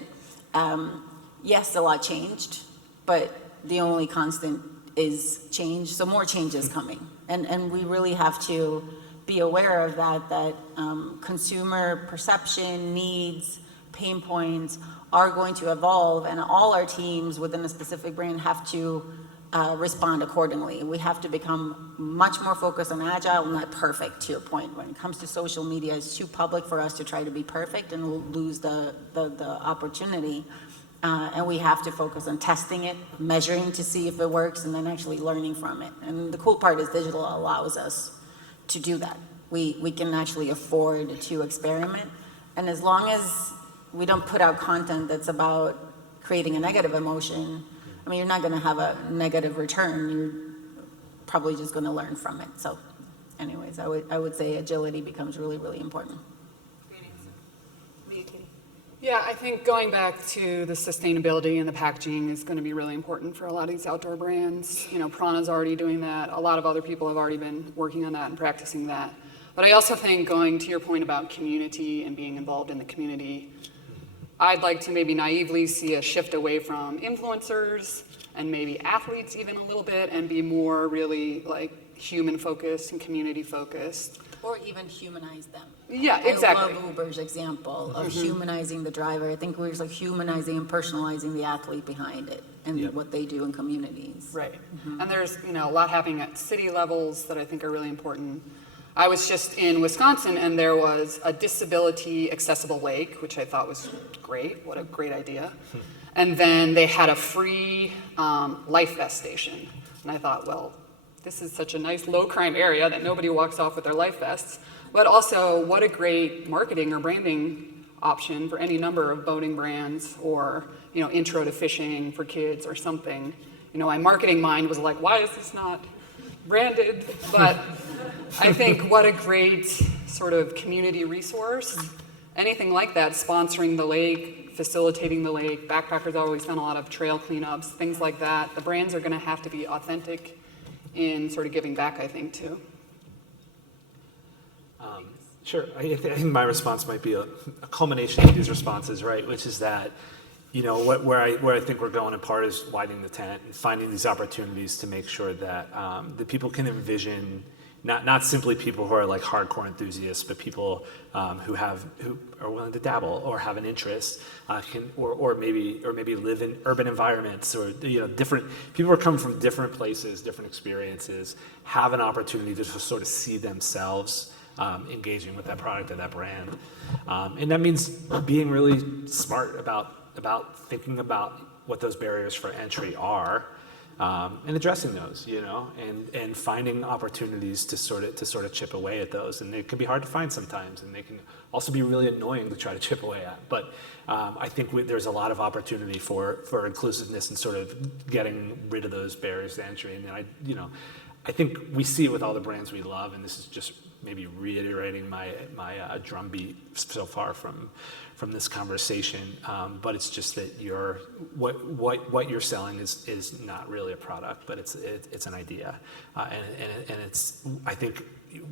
Yes, a lot changed, but the only constant is change, so more change is coming. And we really have to be aware of that consumer perception, needs, pain points are going to evolve, and all our teams within a specific brand have to respond accordingly. We have to become much more focused on agile, not perfect, to your point. When it comes to social media, it's too public for us to try to be perfect and we'll lose the opportunity. And we have to focus on testing it, measuring to see if it works, and then actually learning from it. And the cool part is digital allows us to do that. We can actually afford to experiment. And as long as we don't put out content that's about creating a negative emotion, I mean, you're not going to have a negative return. You're probably just going to learn from it. So anyways, I would say agility becomes really, really important. Great answer. What do you, Katie? Yeah, I think going back to the sustainability and the packaging is going to be really important for a lot of these outdoor brands. Prana's already doing that. A lot of other people have already been working on that and practicing that. But I also think, going to your point about community and being involved in the community, I'd like to maybe naively see a shift away from influencers and maybe athletes even a little bit, and be more really like human focused and community focused. Or even humanize them. Yeah, exactly. I love Uber's example of humanizing the driver. I think we're just like humanizing and personalizing the athlete behind it and what they do in communities. Right. And there's a lot happening at city levels that I think are really important. I was just in Wisconsin, and there was a disability accessible lake, which I thought was great. What a great idea. And then they had a free life vest station. And I thought, well, this is such a nice low crime area that nobody walks off with their life vests, but also what a great marketing or branding option for any number of boating brands or, intro to fishing for kids or something. My marketing mind was like, why is this not branded? But I think what a great sort of community resource. Anything like that, sponsoring the lake, facilitating the lake. Backpackers always done a lot of trail cleanups, things like that. The brands are going to have to be authentic in sort of giving back, I think, too. Sure. I think my response might be a culmination of these responses, right? Which is that, where I think we're going in part is widening the tent and finding these opportunities to make sure that that people can envision not simply people who are like hardcore enthusiasts, but people who are willing to dabble or have an interest, or maybe live in urban environments, or different people who are coming from different places, different experiences, have an opportunity to sort of see themselves engaging with that product or that brand, and that means being really smart about thinking about what those barriers for entry are. And addressing those, and finding opportunities to sort of chip away at those, and they can be hard to find sometimes, and they can also be really annoying to try to chip away at. But I think there's a lot of opportunity for inclusiveness and sort of getting rid of those barriers to entry. And I think we see it with all the brands we love, and this is just maybe reiterating my drumbeat so far from this conversation, but it's just that what you're selling is not really a product, but it's an idea, and it's, I think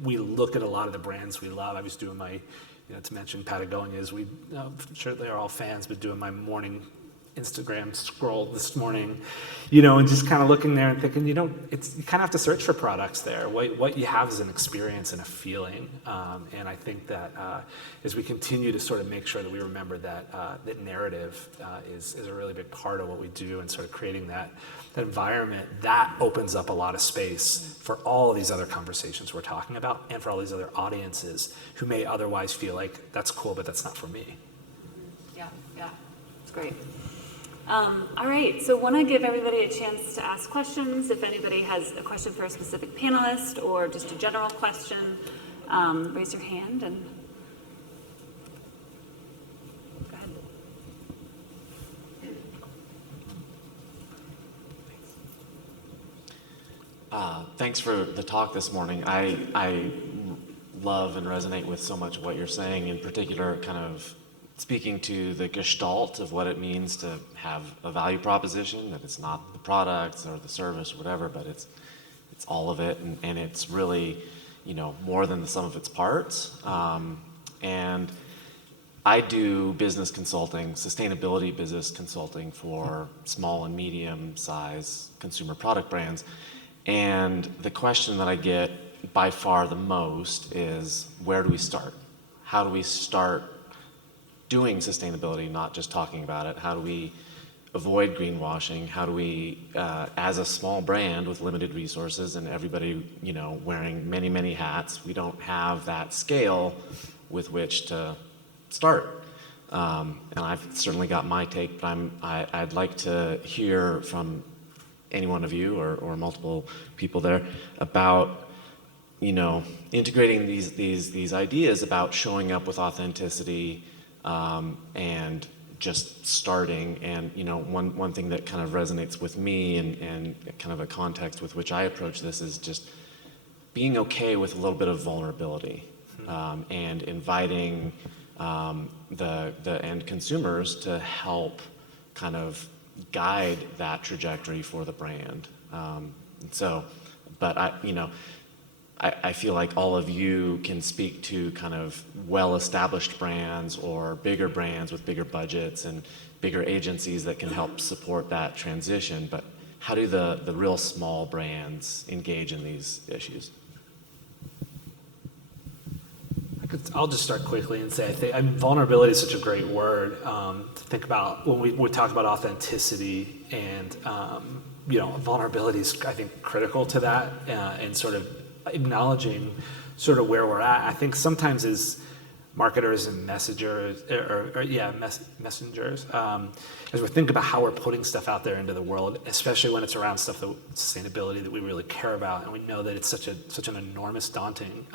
we look at a lot of the brands we love. I was doing my, to mention Patagonia's, I'm sure they're all fans, but doing my morning Instagram scroll this morning, and just kind of looking there and thinking, you kind of have to search for products there. What you have is an experience and a feeling, and I think that as we continue to sort of make sure that we remember that narrative is a really big part of what we do, and sort of creating that environment, that opens up a lot of space for all of these other conversations we're talking about, and for all these other audiences who may otherwise feel like that's cool, but that's not for me. Yeah, it's great. All right, so want to give everybody a chance to ask questions. If anybody has a question for a specific panelist or just a general question, raise your hand and go ahead. Thanks for the talk this morning. I love and resonate with so much of what you're saying, in particular kind of speaking to the gestalt of what it means to have a value proposition, that it's not the products or the service or whatever, but it's all of it, and it's really, more than the sum of its parts. And I do business consulting, sustainability business consulting for small and medium-sized consumer product brands, and the question that I get by far the most is, where do we start? How do we start doing sustainability, not just talking about it? How do we avoid greenwashing? How do we, as a small brand with limited resources and everybody, wearing many, many hats, we don't have that scale with which to start. And I've certainly got my take, but I'd like to hear from any one of you or multiple people there about, integrating these ideas about showing up with authenticity, and just starting. And one thing that kind of resonates with me, and kind of a context with which I approach this, is just being okay with a little bit of vulnerability, and inviting the end consumers to help kind of guide that trajectory for the brand. But I feel like all of you can speak to kind of well-established brands or bigger brands with bigger budgets and bigger agencies that can help support that transition. But how do the real small brands engage in these issues? I'll just start quickly and say, vulnerability is such a great word to think about when we talk about authenticity, and vulnerability is, I think, critical to that, and sort of acknowledging sort of where we're at. I think sometimes as marketers and messengers, as we're thinking about how we're putting stuff out there into the world, especially when it's around stuff that sustainability that we really care about, and we know that it's such an enormous, daunting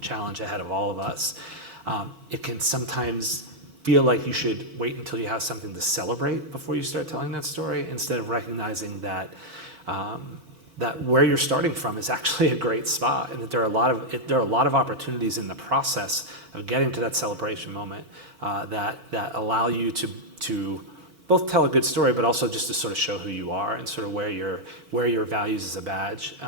challenge ahead of all of us. It can sometimes feel like you should wait until you have something to celebrate before you start telling that story, instead of recognizing that that where you're starting from is actually a great spot, and that there are a lot of opportunities in the process of getting to that celebration moment that allow you to both tell a good story, but also just to sort of show who you are and sort of wear your values as a badge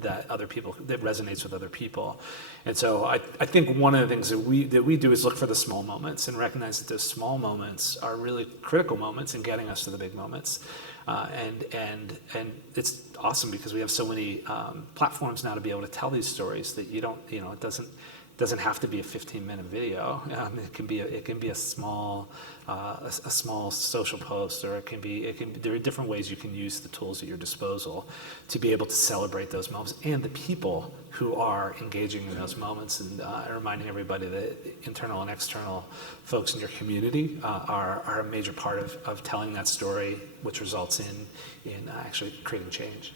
that resonates with other people. And so I think one of the things that we do is look for the small moments and recognize that those small moments are really critical moments in getting us to the big moments. And it's awesome because we have so many platforms now to be able to tell these stories that it doesn't have to be a 15-minute video. It can be a small social post, or there are different ways you can use the tools at your disposal to be able to celebrate those moments and the people who are engaging in those moments, and reminding everybody that internal and external folks in your community are a major part of telling that story, which results in actually creating change.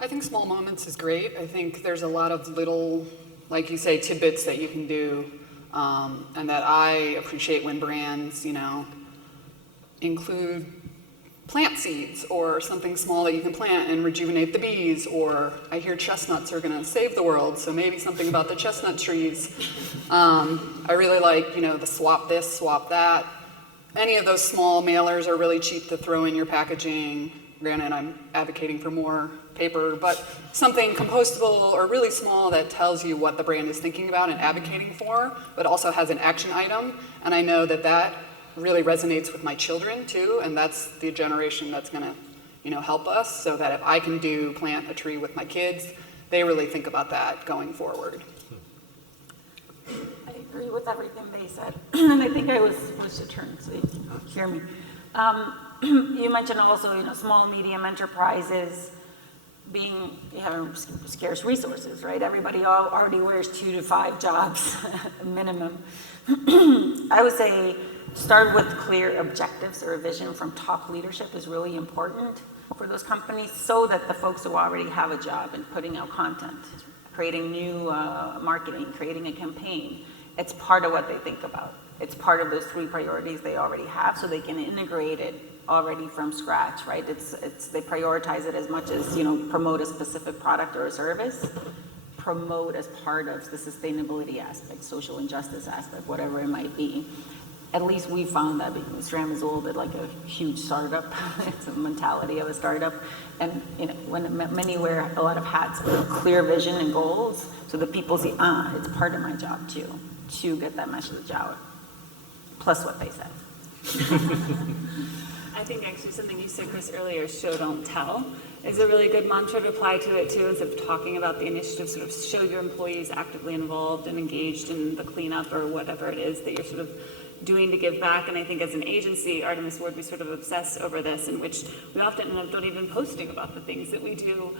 I think small moments is great. I think there's a lot of little, like you say, tidbits that you can do, and that I appreciate when brands, include plant seeds or something small that you can plant and rejuvenate the bees, or I hear chestnuts are gonna save the world, so maybe something about the chestnut trees. I really like, the swap this, swap that. Any of those small mailers are really cheap to throw in your packaging. Granted, I'm advocating for more paper, but something compostable or really small that tells you what the brand is thinking about and advocating for, but also has an action item. And I know that really resonates with my children too, and that's the generation that's gonna, help us, so that if I can plant a tree with my kids, they really think about that going forward. I agree with everything they said, and I think I was supposed to turn so you can hear me. You mentioned also, small, medium enterprises having scarce resources, right? Everybody already wears 2 to 5 jobs minimum. I would say start with clear objectives or a vision from top leadership is really important for those companies, so that the folks who already have a job and putting out content, creating new marketing, creating a campaign, it's part of what they think about. It's part of those 3 priorities they already have, so they can integrate it already from scratch, right? They prioritize it as much as, promote a specific product or a service, promote as part of the sustainability aspect, social injustice aspect, whatever it might be. At least we found that, because SRAM is a little bit like a huge startup. It's a mentality of a startup. And when many wear a lot of hats, with a clear vision and goals, so that people see, it's part of my job too, to get that message out. Plus what they said. I think actually something you said, Chris, earlier, show, don't tell, is a really good mantra to apply to it too, instead of talking about the initiative, sort of show your employees actively involved and engaged in the cleanup or whatever it is that you're sort of doing to give back. And I think as an agency, Artemis Ward, we sort of obsess over this, in which we often end up not even posting about the things that we do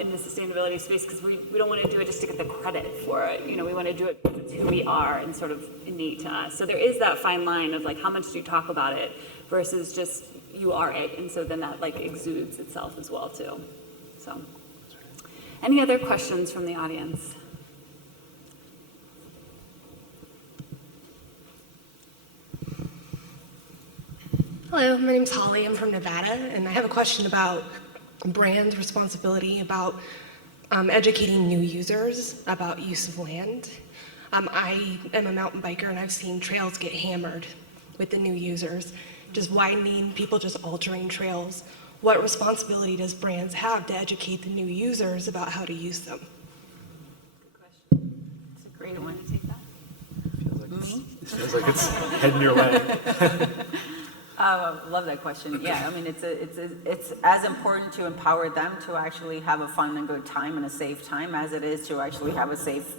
in the sustainability space, because we don't want to do it just to get the credit for it. We want to do it because it's who we are and sort of innate to us. So there is that fine line of how much do you talk about it versus just you are it, and so then that exudes itself as well too. So, any other questions from the audience? Hello, my name's Holly. I'm from Nevada, and I have a question about brand responsibility, about educating new users about use of land. I am a mountain biker, and I've seen trails get hammered with the new users, just widening, people just altering trails. What responsibility does brands have to educate the new users about how to use them? Good question. It's a great one. You take that? Me? It feels like it's heading your way. I love that question. Yeah, I mean, it's as important to empower them to actually have a fun and good time and a safe time as it is to actually have a safe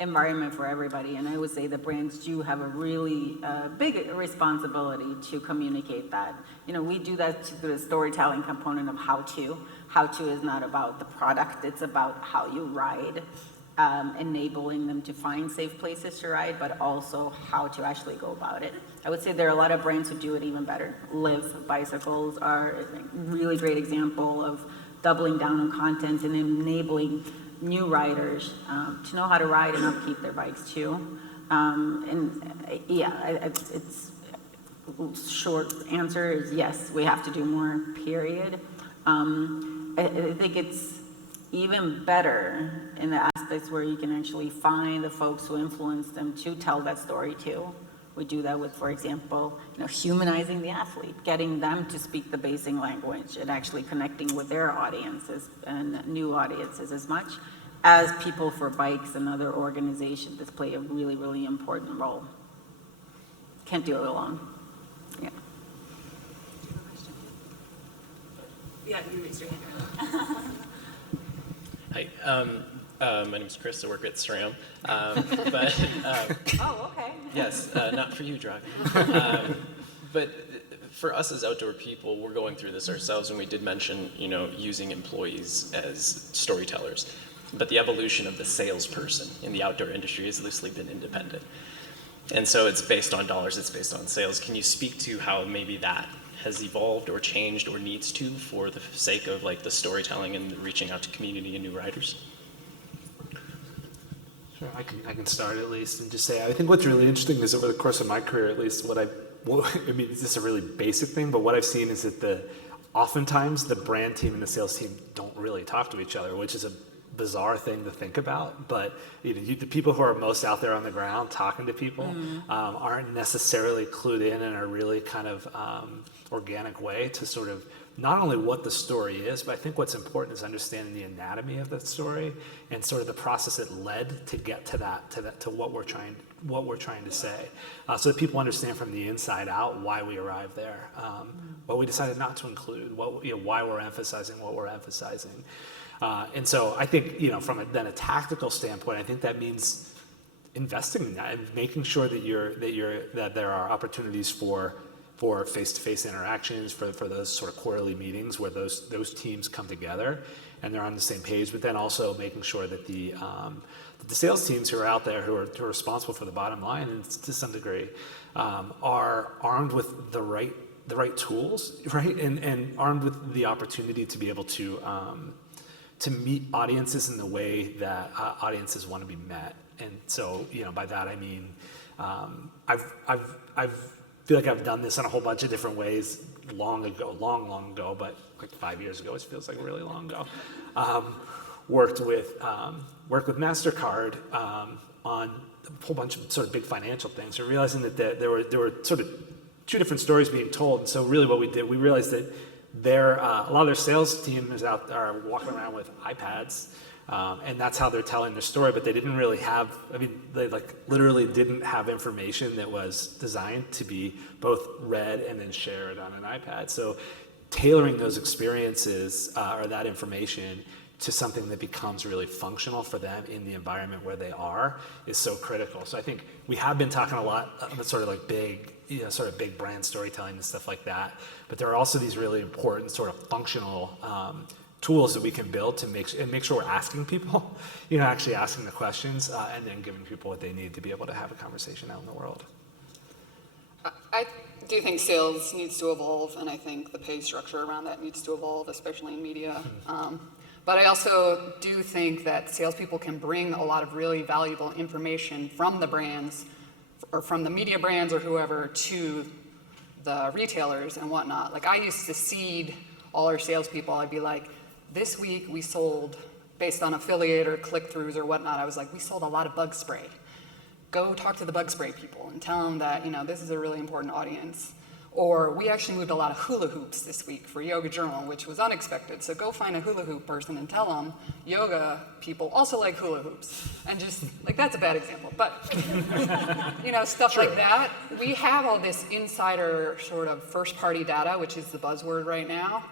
environment for everybody. And I would say that brands do have a really big responsibility to communicate that. We do that through the storytelling component of how to. How to is not about the product, it's about how you ride. enabling them to find safe places to ride, but also how to actually go about it. I would say there are a lot of brands who do it even better. Live bicycles are a really great example of doubling down on content and enabling new riders to know how to ride and upkeep their bikes too. It's short answer is yes, we have to do more, period. I think it's even better in the aspects where you can actually find the folks who influence them to tell that story too. We do that with, for example, humanizing the athlete, getting them to speak the basic language and actually connecting with their audiences and new audiences as much as People for Bikes and other organizations that play a really, really important role. Can't do it alone. Yeah. Yeah, you raised your hand. Hi, my name is Chris. I work at SRAM. Oh, okay. Yes, not for you, Dragan. But for us as outdoor people, we're going through this ourselves, and we did mention, using employees as storytellers. But the evolution of the salesperson in the outdoor industry has loosely been independent. And so it's based on dollars, it's based on sales. Can you speak to how maybe that has evolved or changed or needs to for the sake of like the storytelling and reaching out to community and new riders? Sure, I can start at least and just say, I think what's really interesting is over the course of my career, at least I mean, this is a really basic thing, but what I've seen is that oftentimes the brand team and the sales team don't really talk to each other, which is a bizarre thing to think about, but the people who are most out there on the ground talking to people aren't necessarily clued in a really kind of organic way to sort of not only what the story is, but I think what's important is understanding the anatomy of that story and sort of the process that led to get to what we're trying to say, so that people understand from the inside out why we arrived there, what we decided not to include, why we're emphasizing what we're emphasizing. And so I think, from a tactical standpoint, I think that means investing in that and making sure that there are opportunities for face-to-face interactions, for those sort of quarterly meetings where those teams come together and they're on the same page, but then also making sure that the sales teams who are out there who are responsible for the bottom line, and to some degree, are armed with the right tools, right, and armed with the opportunity to be able to meet audiences in the way that audiences want to be met. And so, by that I mean, I feel like I've done this in a whole bunch of different ways long ago, but like 5 years ago, it feels like really long ago. Worked with MasterCard on a whole bunch of sort of big financial things. We're realizing that there were sort of two different stories being told. And so really what we did, we realized that a lot of their sales team is out there walking around with iPads, and that's how they're telling their story, but they didn't really have, they literally didn't have information that was designed to be both read and then shared on an iPad. So tailoring those experiences or that information to something that becomes really functional for them in the environment where they are is so critical. So I think we have been talking a lot about sort of like big brand storytelling and stuff like that. But there are also these really important sort of functional tools that we can build to make sure we're asking people, actually asking the questions and then giving people what they need to be able to have a conversation out in the world. I do think sales needs to evolve, and I think the pay structure around that needs to evolve, especially in media. But I also do think that salespeople can bring a lot of really valuable information from the brands or from the media brands or whoever to the retailers and whatnot. Like I used to seed all our salespeople. I'd be like, this week we sold, based on affiliate or click-throughs or whatnot, I was like, we sold a lot of bug spray. Go talk to the bug spray people and tell them that, this is a really important audience. Or we actually moved a lot of hula hoops this week for Yoga Journal, which was unexpected. So go find a hula hoop person and tell them yoga people also like hula hoops. And just, that's a bad example, but, stuff like that. We have all this insider sort of first-party data, which is the buzzword right now,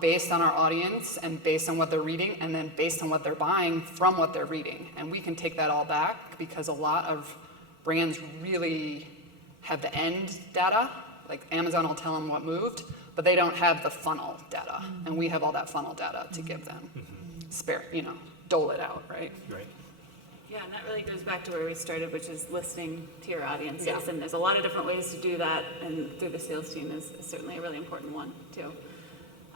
based on our audience and based on what they're reading and then based on what they're buying from what they're reading. And we can take that all back because a lot of brands really have the end data. Like Amazon will tell them what moved, but they don't have the funnel data. And we have all that funnel data to give them. Dole it out, right? Right. Yeah, and that really goes back to where we started, which is listening to your audiences. Yeah. And there's a lot of different ways to do that, and through the sales team is certainly a really important one, too.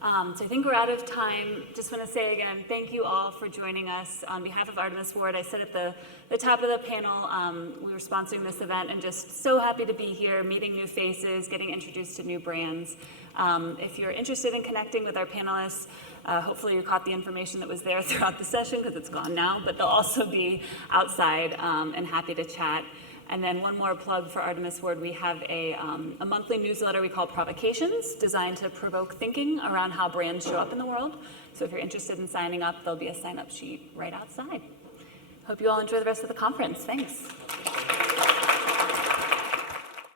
So I think we're out of time. Just want to say again, thank you all for joining us. On behalf of Artemis Ward, I said at the top of the panel, we were sponsoring this event and just so happy to be here, meeting new faces, getting introduced to new brands. If you're interested in connecting with our panelists, hopefully you caught the information that was there throughout the session because it's gone now, but they'll also be outside and happy to chat. And then one more plug for Artemis Ward, we have a monthly newsletter we call Provocations, designed to provoke thinking around how brands show up in the world. So if you're interested in signing up, there'll be a sign-up sheet right outside. Hope you all enjoy the rest of the conference. Thanks.